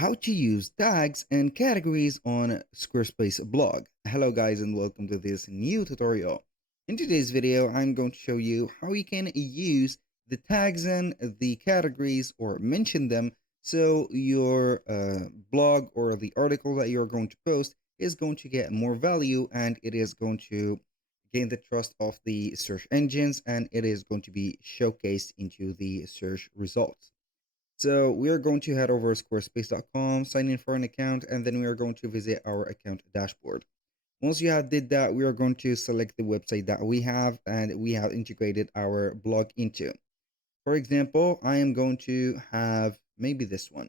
How to use tags and categories on Squarespace Blog. Hello guys and welcome to this new tutorial. In today's video, I'm going to show you how you can use the tags and the categories or mention them so your blog or the article that you're going to post is going to get more value and it is going to gain the trust of the search engines and it is going to be showcased into the search results. So we are going to head over to squarespace.com, sign in for an account, and then we are going to visit our account dashboard. Once you have did that, we are going to select the website that we have and we have integrated our blog into. For example, I am going to have maybe this one.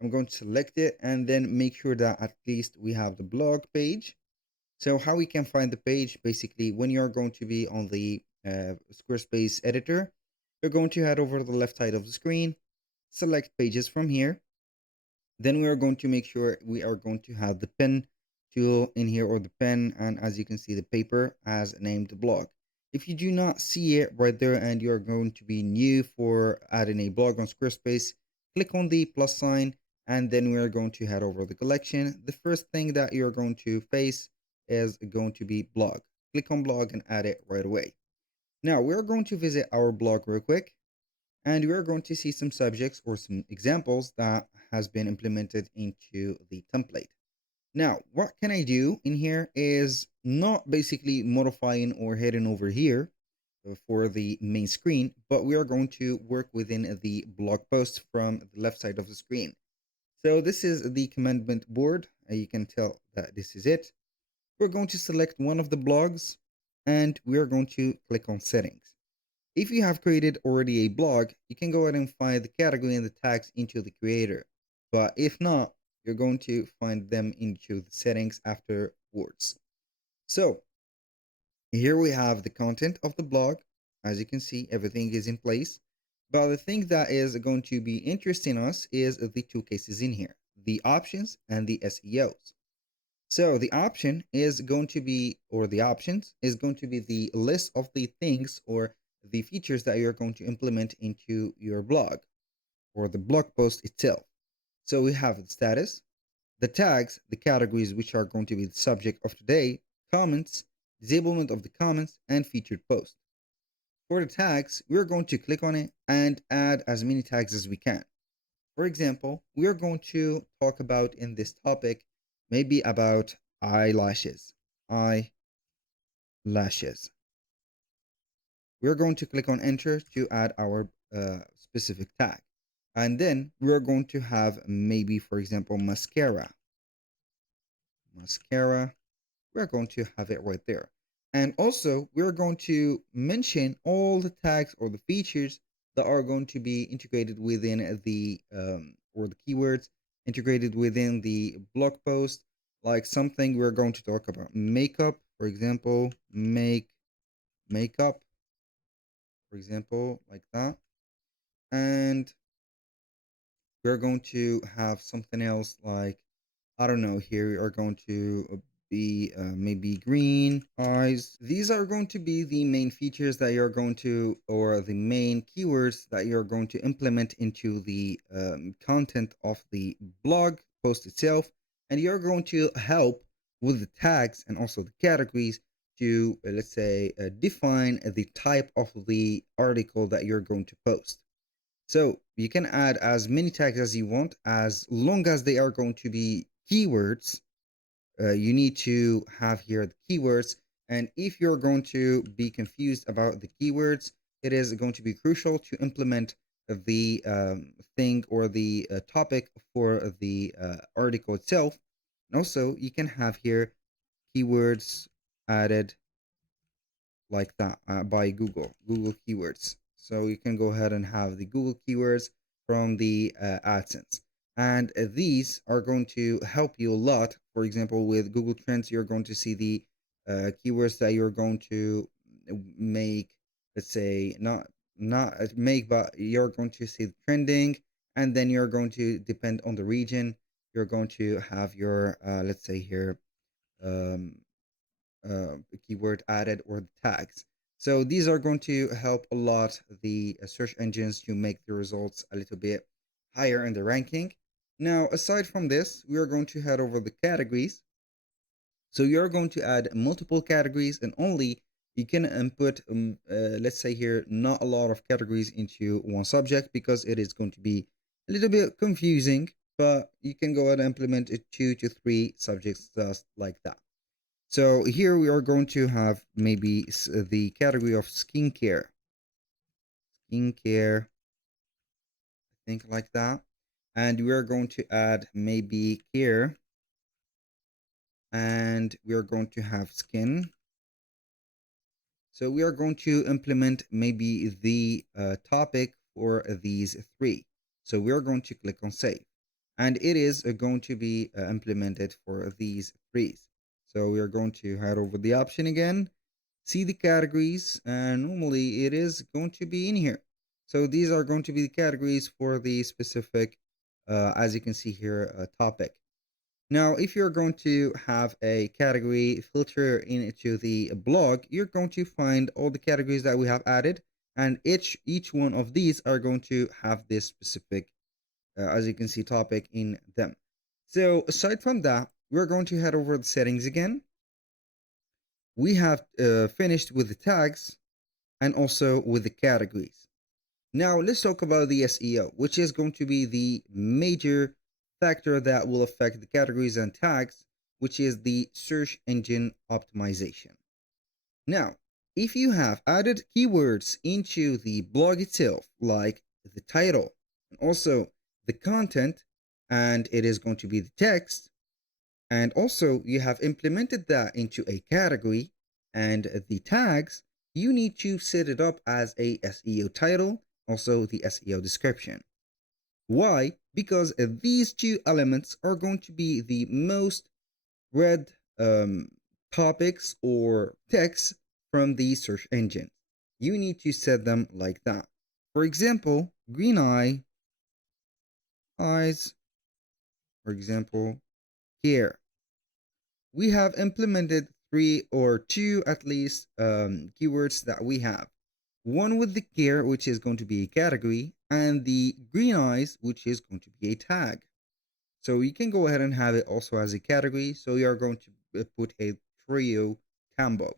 I'm going to select it and then make sure that at least we have the blog page. So how we can find the page, basically when you're going to be on the Squarespace editor, you're going to head over to the left side of the screen, select pages from here. Then we are going to make sure we are going to have the pen tool in here or the pen, and as you can see the paper as named blog. If you do not see it right there and you're going to be new for adding a blog on Squarespace, click on the plus sign and then we are going to head over the collection. The first thing that you're going to face is going to be blog. Click on blog and add it right away. Now we're going to visit our blog real quick and we're going to see some subjects or some examples that has been implemented into the template. Now, what can I do in here is not basically modifying or heading over here for the main screen, but we are going to work within the blog post from the left side of the screen. So this is the commandment board. You can tell that this is it. We're going to select one of the blogs and we're going to click on settings. If you have created already a blog, you can go ahead and find the category and the tags into the creator. But if not, you're going to find them into the settings afterwards. So here we have the content of the blog. As you can see, everything is in place. But the thing that is going to be interesting us is the two cases in here, the options and the SEOs. So the option is going to be, or the options is going to be the list of the things or the features that you're going to implement into your blog or the blog post itself. So we have the status, the tags, the categories, which are going to be the subject of today, comments, disablement of the comments, and featured post. For the tags, we're going to click on it and add as many tags as we can. For example, we are going to talk about in this topic maybe about eyelashes. Eyelashes. We're going to click on enter to add our specific tag. And then we're going to have maybe, for example, mascara. Mascara. We're going to have it right there. And also, we're going to mention all the tags or the features that are going to be integrated within the or the keywords integrated within the blog post, like something we're going to talk about makeup, for example, makeup, for example, like that. And we're going to have something else like, I don't know, here we are going to be maybe green eyes. These are going to be the main features that you're going to, or the main keywords that you're going to implement into the content of the blog post itself. And you're going to help with the tags and also the categories to, let's say, define the type of the article that you're going to post. So you can add as many tags as you want, as long as they are going to be keywords. You need to have here the keywords. And if you're going to be confused about the keywords, it is going to be crucial to implement the thing or the topic for the article itself. And also, you can have here keywords added like that by Google keywords. So you can go ahead and have the Google keywords from the AdSense. And these are going to help you a lot. For example, with Google Trends, you're going to see the keywords that you're going to make, let's say, not make, but you're going to see the trending, and then you're going to depend on the region. You're going to have your, let's say here, um, keyword added or the tags. So these are going to help a lot the search engines to make the results a little bit higher in the ranking. Now, aside from this, we are going to head over the categories. So you're going to add multiple categories, and only you can input, let's say here, not a lot of categories into one subject, because it is going to be a little bit confusing, but you can go ahead and implement 2 to 3 subjects just like that. So here we are going to have maybe the category of skincare, I think like that. And we are going to add maybe care, and we are going to have skin. So we are going to implement maybe the topic for these 3. So we are going to click on save, and it is going to be implemented for these 3. So we are going to head over the option again, see the categories, and normally it is going to be in here. So these are going to be the categories for the specific, as you can see here, topic. Now, if you're going to have a category filter into the blog, you're going to find all the categories that we have added, and each one of these are going to have this specific, as you can see, topic in them. So aside from that, we're going to head over the settings again. We have finished with the tags and also with the categories. Now, let's talk about the SEO, which is going to be the major factor that will affect the categories and tags, which is the search engine optimization. Now, if you have added keywords into the blog itself, like the title and also the content, and it is going to be the text, and also you have implemented that into a category and the tags, you need to set it up as a SEO title, also the SEO description. Why? Because these 2 elements are going to be the most read topics or text from the search engine. You need to set them like that. For example, green eyes, for example, here. We have implemented 3 or 2 at least keywords that we have. One with the care, which is going to be a category, and the green eyes, which is going to be a tag. So you can go ahead and have it also as a category. So you are going to put a trio combo.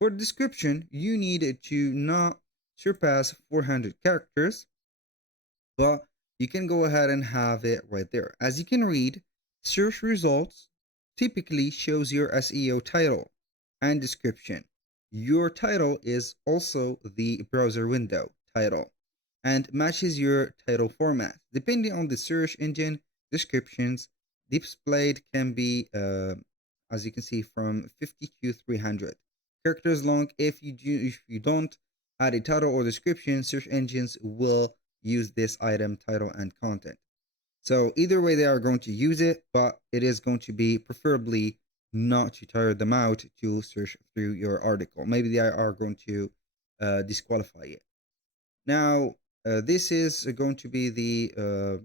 For the description, you need to not surpass 400 characters, but you can go ahead and have it right there. As you can read, search results typically shows your SEO title and description. Your title is also the browser window title and matches your title format. Depending on the search engine, descriptions displayed can be, as you can see, from 50 to 300 characters long. If you don't add a title or description, search engines will use this item title and content. So either way, they are going to use it, but it is going to be preferably not to tire them out to search through your article. Maybe they are going to disqualify it. Now, this is going to be the,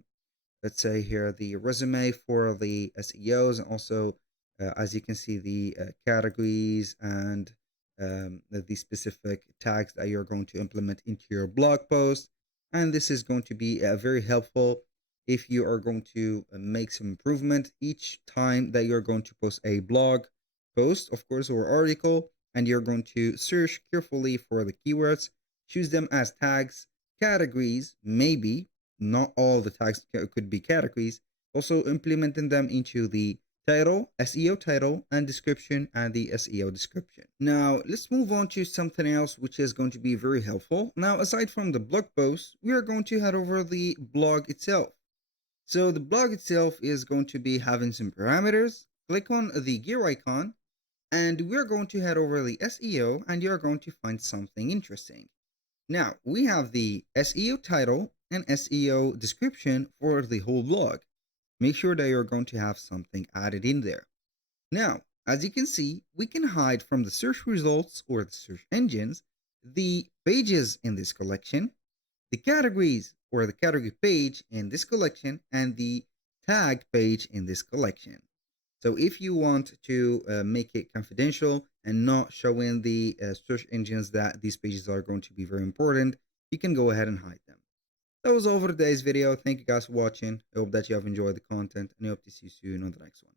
let's say here, the resume for the SEOs, and also, as you can see, the categories and the specific tags that you're going to implement into your blog post. And this is going to be very helpful if you are going to make some improvement each time that you're going to post a blog post, of course, or article, and you're going to search carefully for the keywords, choose them as tags, categories, maybe not all the tags could be categories, also implementing them into the title, SEO title, and description, and the SEO description. Now, let's move on to something else which is going to be very helpful. Now, aside from the blog post, we are going to head over the blog itself. So the blog itself is going to be having some parameters. Click on the gear icon, and we're going to head over the SEO, and you're going to find something interesting. Now, we have the SEO title and SEO description for the whole blog. Make sure that you're going to have something added in there. Now, as you can see, we can hide from the search results or the search engines the pages in this collection, the categories or the category page in this collection, and the tag page in this collection. So if you want to make it confidential and not show in the search engines that these pages are going to be very important, you can go ahead and hide them. That was all for today's video. Thank you guys for watching. I hope that you have enjoyed the content and I hope to see you soon on the next one.